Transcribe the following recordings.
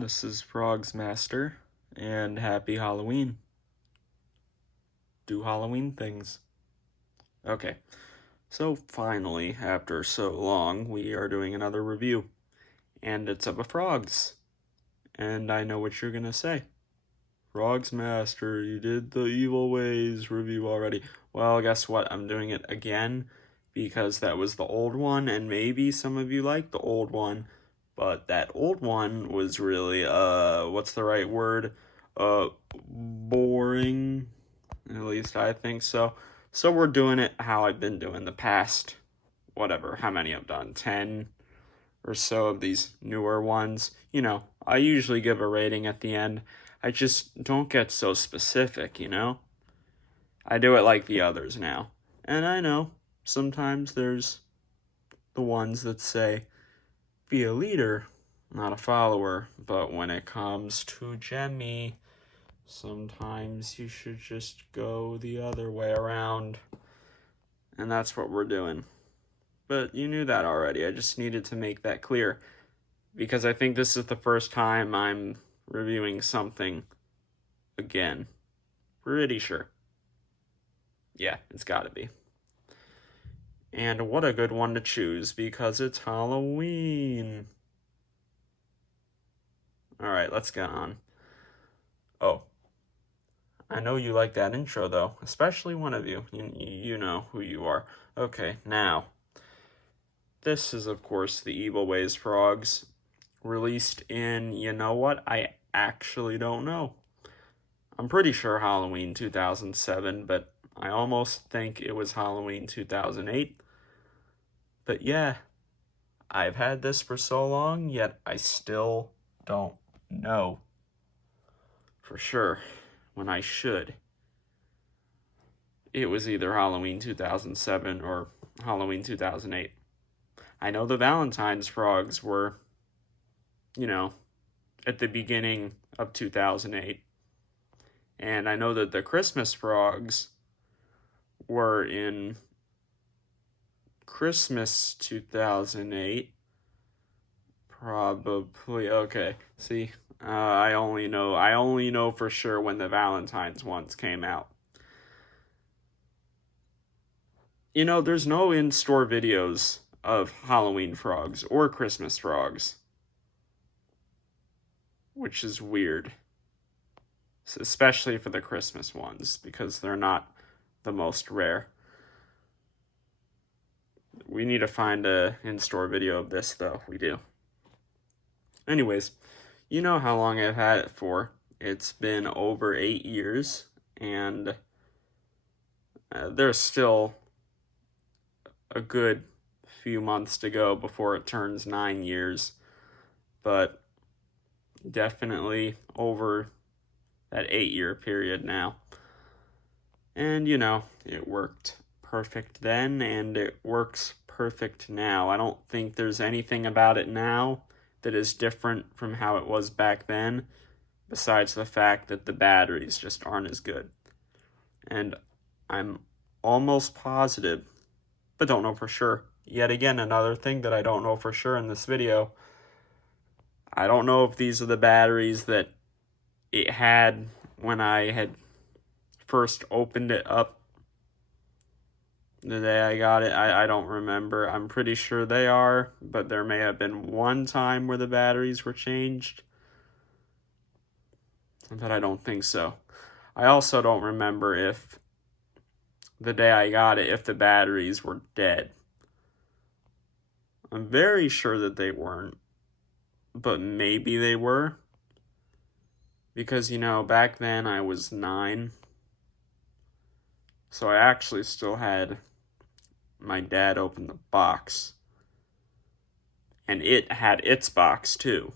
This is Frogsmaster, and happy Halloween. Do Halloween things. Okay, so finally, after so long, we are doing another review, and it's of a Frogs. And I know what you're gonna say. Frogsmaster, you did the Evil Ways review already. Well, guess what? I'm doing it again, because that was the old one, and maybe some of you like the old one. But that old one was really, what's the right word? Boring. At least I think so. So we're doing it how I've been doing the past, whatever, how many I've done, 10 or so of these newer ones. You know, I usually give a rating at the end. I just don't get so specific, you know? I do it like the others now. And I know, sometimes there's the ones that say, be a leader, not a follower. But when it comes to Jemmy, sometimes you should just go the other way around. And that's what we're doing. But you knew that already. I just needed to make that clear. Because I think this is the first time I'm reviewing something again. Pretty sure. Yeah, it's gotta be. And what a good one to choose, because it's Halloween. Alright, let's get on. Oh, I know you like that intro, though. Especially one of you. You know who you are. Okay, now. This is, of course, the Evil Ways Frogs. Released in, you know what? I actually don't know. I'm pretty sure Halloween 2007, but I almost think it was Halloween 2008. But yeah, I've had this for so long, yet I still don't know for sure when I should. It was either Halloween 2007 or Halloween 2008. I know the Valentine's Frogs were, you know, at the beginning of 2008. And I know that the Christmas Frogs were in Christmas 2008. Probably. Okay. See, I only know for sure when the Valentine's ones came out. You know, there's no in-store videos of Halloween Frogs or Christmas Frogs, which is weird, especially for the Christmas ones, because they're not the most rare. We need to find a in-store video of this, though. We do. Anyways, you know how long I've had it for. It's been over 8 years, and there's still a good few months to go before it turns 9 years, but definitely over that 8-year period now. And, you know, it worked perfect then, and it works perfect now. I don't think there's anything about it now that is different from how it was back then, besides the fact that the batteries just aren't as good. And I'm almost positive, but don't know for sure. Yet again, another thing that I don't know for sure in this video. I don't know if these are the batteries that it had when I had first opened it up the day I got it. I don't remember. I'm pretty sure they are, but there may have been one time where the batteries were changed. But I don't think so. I also don't remember if the day I got it, if the batteries were dead. I'm very sure that they weren't, but maybe they were. Because, you know, back then I was 9. So I actually still had my dad open the box. And it had its box too,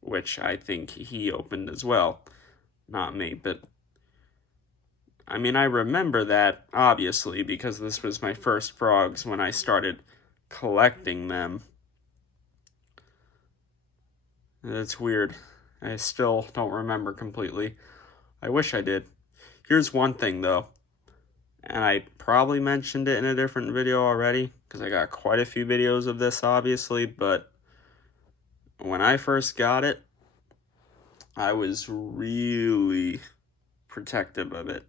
which I think he opened as well. Not me, but I mean, I remember that, obviously, because this was my first Frogs when I started collecting them. That's weird. I still don't remember completely. I wish I did. Here's one thing, though. And I probably mentioned it in a different video already, because I got quite a few videos of this, obviously, but when I first got it, I was really protective of it.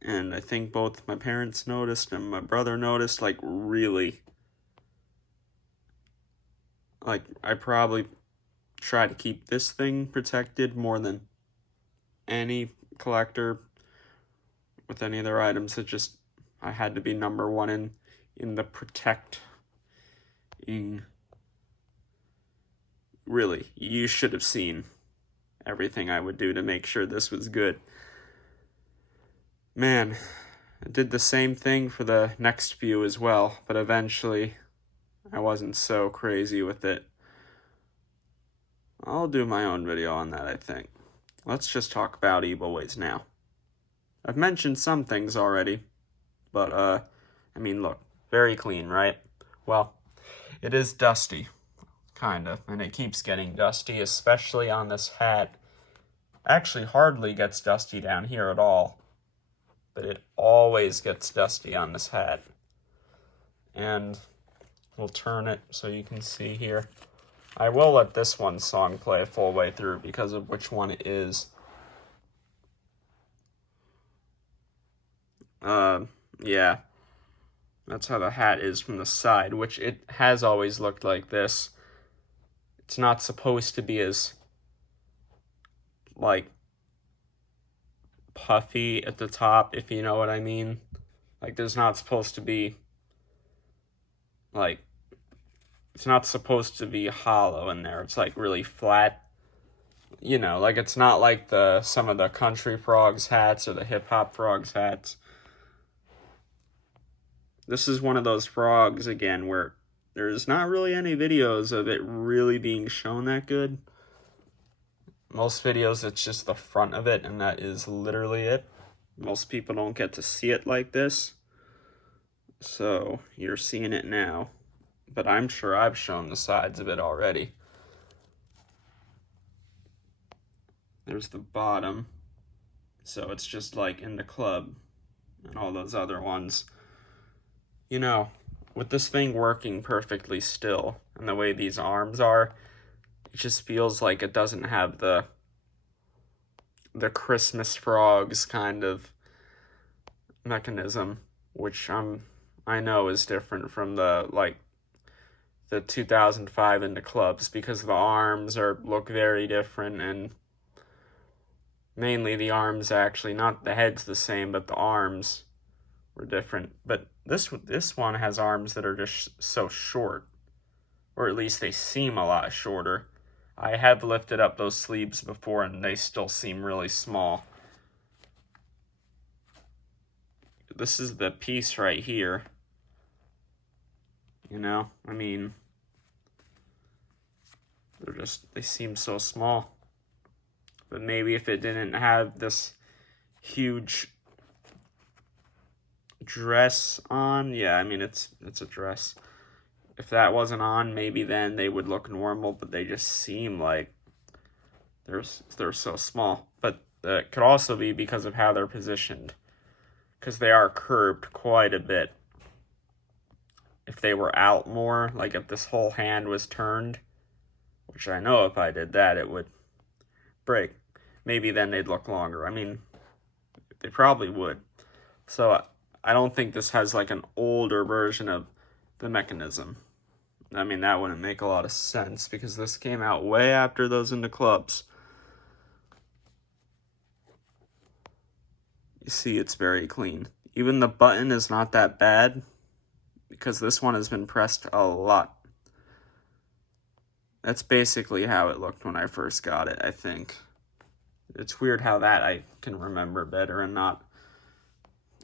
And I think both my parents noticed and my brother noticed, like, really. Like, I probably try to keep this thing protected more than any collector with any of their items. It just, I had to be number one in the protecting. Really, you should have seen everything I would do to make sure this was good. Man, I did the same thing for the next few as well, but eventually I wasn't so crazy with it. I'll do my own video on that, I think. Let's just talk about e-boys now. I've mentioned some things already, but, I mean, look, very clean, right? Well, it is dusty, kind of, and it keeps getting dusty, especially on this hat. Actually, hardly gets dusty down here at all, but it always gets dusty on this hat. And we'll turn it so you can see here. I will let this one song play a full way through because of which one it is. Yeah. That's how the hat is from the side, which it has always looked like this. It's not supposed to be as, like, puffy at the top, if you know what I mean. Like, there's not supposed to be, like, it's not supposed to be hollow in there. It's, like, really flat. You know, like, it's not like some of the country frogs hats or the hip-hop frogs hats. This is one of those frogs, again, where there's not really any videos of it really being shown that good. Most videos, it's just the front of it, and that is literally it. Most people don't get to see it like this. So, you're seeing it now. But I'm sure I've shown the sides of it already. There's the bottom. So it's just like in the club and all those other ones. You know, with this thing working perfectly still and the way these arms are, it just feels like it doesn't have the Christmas frogs kind of mechanism, which I know is different from the 2005 into clubs, because the arms look very different, and mainly the arms, actually, not the head's the same, but the arms were different. But this one has arms that are just so short, or at least they seem a lot shorter. I have lifted up those sleeves before and they still seem really small. This is the piece right here. You know, I mean, they seem so small. But maybe if it didn't have this huge dress on, yeah, I mean, it's a dress. If that wasn't on, maybe then they would look normal, but they just seem like they're so small. But it could also be because of how they're positioned, because they are curved quite a bit. If they were out more, like if this whole hand was turned, which I know if I did that, it would break. Maybe then they'd look longer. I mean, they probably would. So I don't think this has like an older version of the mechanism. I mean, that wouldn't make a lot of sense because this came out way after those into clubs. You see, it's very clean. Even the button is not that bad because this one has been pressed a lot. That's basically how it looked when I first got it, I think. It's weird how that I can remember better and not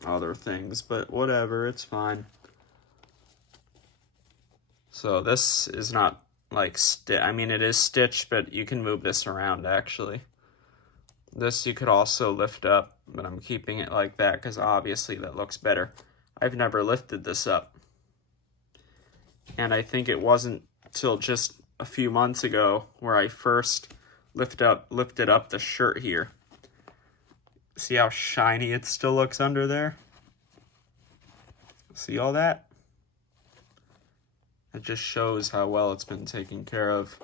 other things, but whatever, it's fine. So this is not like I mean, it is stitched, but you can move this around, actually. This you could also lift up, but I'm keeping it like that because obviously that looks better. I've never lifted this up. And I think it wasn't till just a few months ago where I first lifted up the shirt here. See how shiny it still looks under there? See all that? It just shows how well it's been taken care of.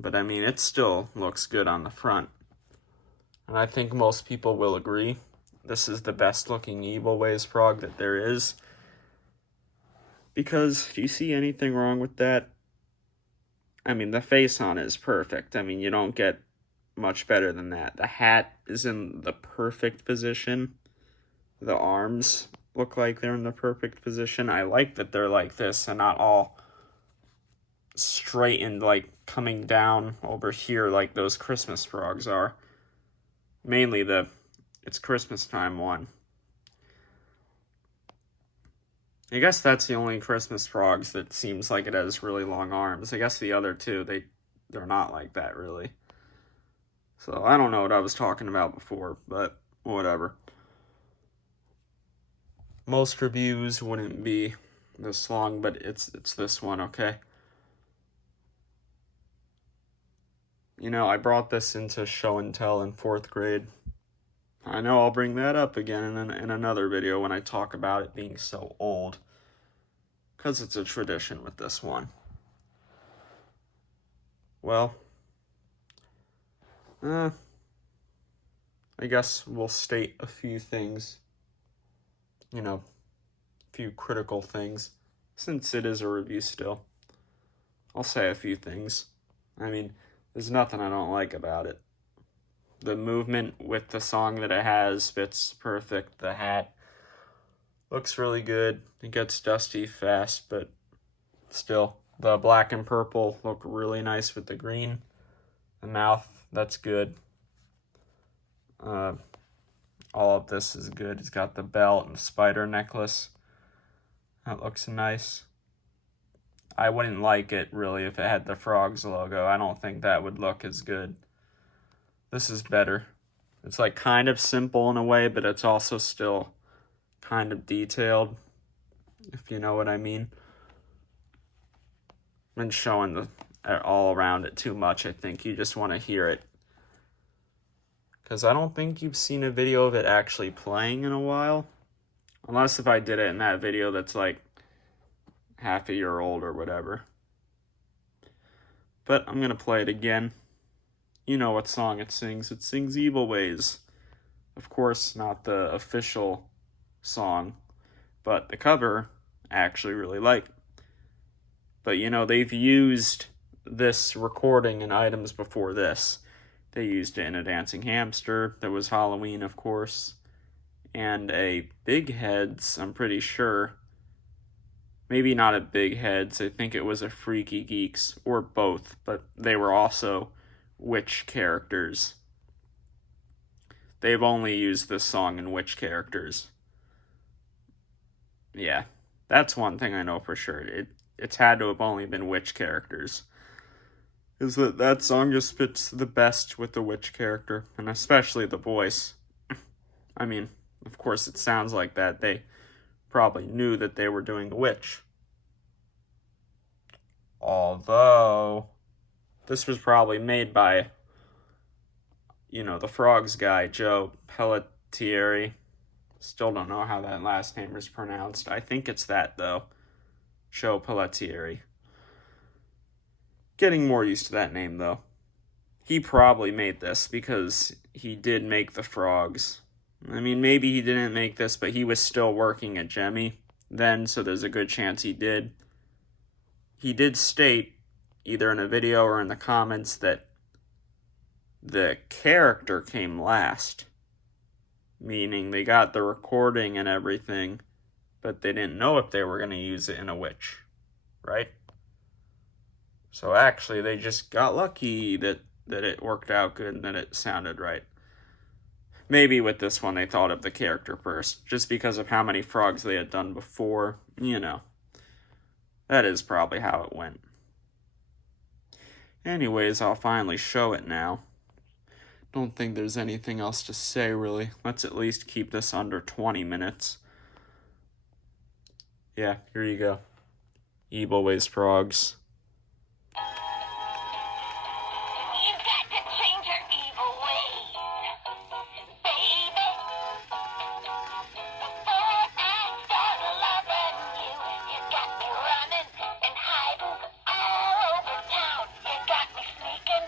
But I mean, it still looks good on the front. And I think most people will agree. This is the best looking Evil Ways frog that there is. Because, do you see anything wrong with that? I mean, the face on it is perfect. I mean, you don't get much better than that. The hat is in the perfect position. The arms look like they're in the perfect position. I like that they're like this and not all straightened, like coming down over here like those Christmas frogs are. Mainly the It's Christmas Time one. I guess that's the only Christmas frogs that seems like it has really long arms. I guess the other two, they're not like that really. So I don't know what I was talking about before, but whatever. Most reviews wouldn't be this long, but it's this one, okay? You know, I brought this into show and tell in 4th grade. I know I'll bring that up again in another video when I talk about it being so old. Because it's a tradition with this one. Well, I guess we'll state a few things. You know, a few critical things. Since it is a review still. I'll say a few things. I mean, there's nothing I don't like about it. The movement with the song that it has fits perfect. The hat looks really good. It gets dusty fast, but still. The black and purple look really nice with the green. The mouth, that's good. All of this is good. It's got the belt and spider necklace. That looks nice. I wouldn't like it, really, if it had the Frogs logo. I don't think that would look as good. This is better. It's like kind of simple in a way, but it's also still kind of detailed, if you know what I mean. I've been showing all around it too much, I think. You just want to hear it. Because I don't think you've seen a video of it actually playing in a while. Unless if I did it in that video that's like half a year old or whatever. But I'm going to play it again. You know what song it sings. It sings Evil Ways. Of course, not the official song, but the cover I actually really like. But you know, they've used this recording in items before this. They used it in a dancing hamster. There was Halloween, of course. And a Big Heads, I'm pretty sure. Maybe not a Big Heads. I think it was a Freaky Geeks, or both. But they were also witch characters. They've only used this song in witch characters. Yeah, that's one thing I know for sure. It's had to have only been witch characters. Is that song just fits the best with the witch character, and especially the voice. I mean, of course it sounds like that. They probably knew that they were doing a witch. Although, this was probably made by, you know, the Frogs guy, Joe Pelletieri. Still don't know how that last name is pronounced. I think it's that, though. Joe Pelletieri. Getting more used to that name, though. He probably made this because he did make the Frogs. I mean, maybe he didn't make this, but he was still working at Jemmy then, so there's a good chance he did. He did state, either in a video or in the comments, that the character came last. Meaning they got the recording and everything, but they didn't know if they were going to use it in a witch, right? So actually, they just got lucky that it worked out good and that it sounded right. Maybe with this one, they thought of the character first, just because of how many frogs they had done before, you know. That is probably how it went. Anyways, I'll finally show it now. Don't think there's anything else to say, really. Let's at least keep this under 20 minutes. Yeah, here you go. Evil Ways Frogs. You've got to change your evil ways, baby. Before I start loving you, you got me running and hiding all over town. You got me sneaking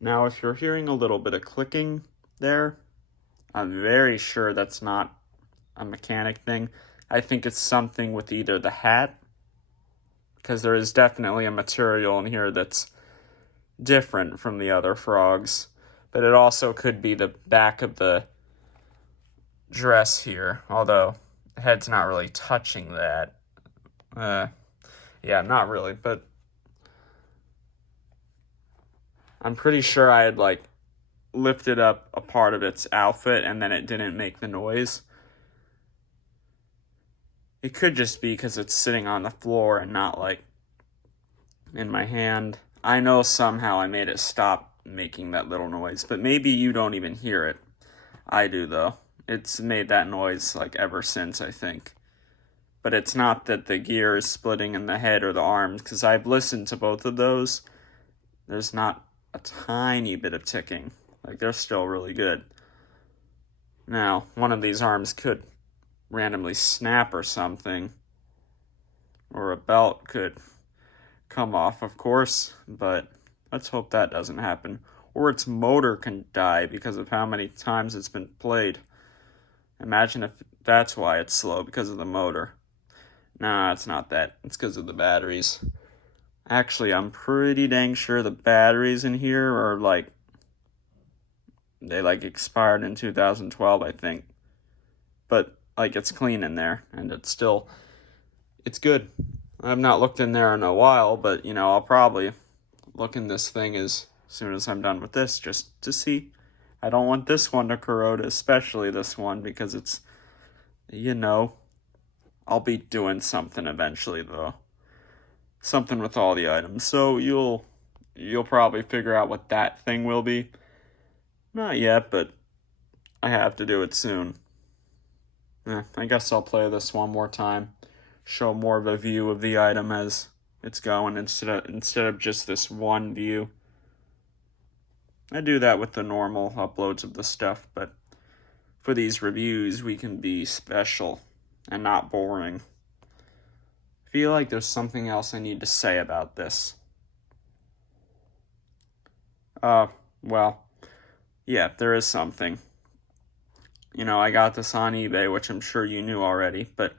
Now, if you're hearing a little bit of clicking there, I'm very sure that's not a mechanic thing. I think it's something with either the hat, because there is definitely a material in here that's different from the other frogs, but it also could be the back of the dress here, although the head's not really touching that. Yeah, not really, but I'm pretty sure I had like lifted up a part of its outfit and then it didn't make the noise. It could just be because it's sitting on the floor and not like in my hand. I know somehow I made it stop making that little noise, but maybe you don't even hear it. I do though. It's made that noise like ever since, I think. But it's not that the gear is splitting in the head or the arms, because I've listened to both of those. There's not a tiny bit of ticking. Like, they're still really good. Now, one of these arms could randomly snap or something, or a belt could come off, of course, but let's hope that doesn't happen. Or its motor can die because of how many times it's been played. Imagine if that's why it's slow, because of the motor. Nah, it's not that. It's because of the batteries. Actually, I'm pretty dang sure the batteries in here are like, they like expired in 2012, I think. But like, it's clean in there, and it's good. I've not looked in there in a while, but I'll probably look in this thing as soon as I'm done with this, just to see. I don't want this one to corrode, especially this one, because it's, I'll be doing something eventually, though. Something with all the items. So you'll probably figure out what that thing will be. Not yet, but I have to do it soon. I guess I'll play this one more time. Show more of a view of the item as it's going instead of just this one view. I do that with the normal uploads of the stuff, but for these reviews, we can be special and not boring. I feel like there's something else I need to say about this. Well, yeah, there is something. I got this on eBay, which I'm sure you knew already, but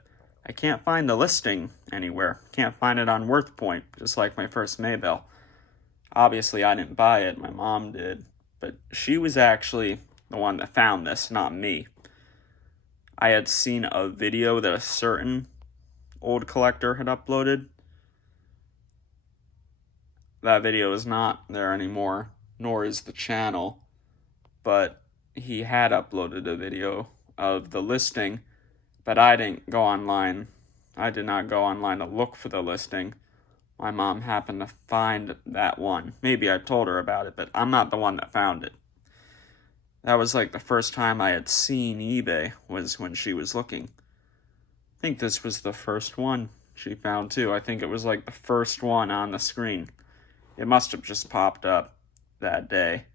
I can't find the listing anywhere. Can't find it on WorthPoint, just like my first Maybell. Obviously, I didn't buy it, my mom did, but she was actually the one that found this, not me. I had seen a video that a certain old collector had uploaded. That video is not there anymore, nor is the channel, but he had uploaded a video of the listing, but I didn't go online. I did not go online to look for the listing. My mom happened to find that one. Maybe I told her about it, but I'm not the one that found it. That was like the first time I had seen eBay, was when she was looking. I think this was the first one she found too. I think it was like the first one on the screen. It must have just popped up that day.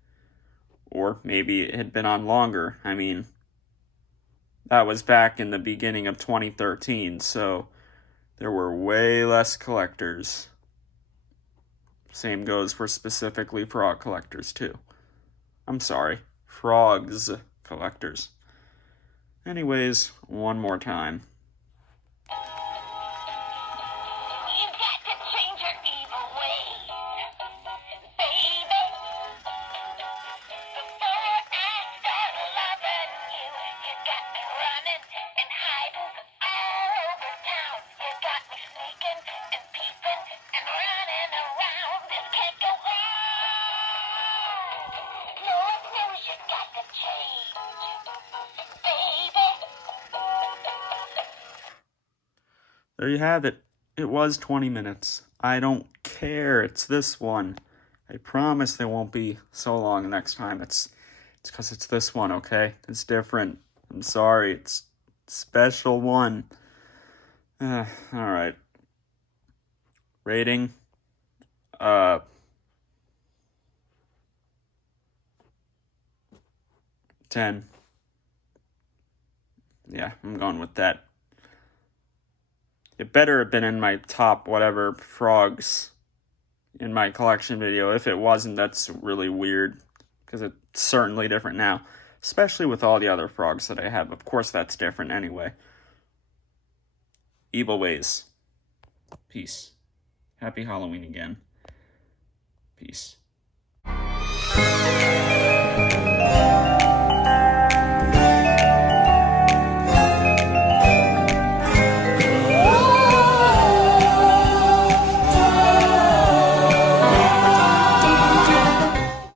Or maybe it had been on longer. I mean, that was back in the beginning of 2013, so there were way less collectors. Same goes for specifically frog collectors, too. I'm sorry, frogs collectors. Anyways, one more time. You've got to change your evil ways, baby. Before I start loving you, you got me running and hiding all over town. You got me sneaking and peeping and running around. This can't go on. Lord knows you got to change, baby. There you have it. It was 20 minutes. I don't care. It's this one. I promise there won't be so long next time. It's because it's this one, okay? It's different. I'm sorry. It's special one. All right. Rating. 10. Yeah, I'm going with that. It better have been in my top whatever frogs in my collection video. If it wasn't, that's really weird, because it's certainly different now, especially with all the other frogs that I have. Of course, that's different anyway. Evil ways. Peace. Happy Halloween again. Peace.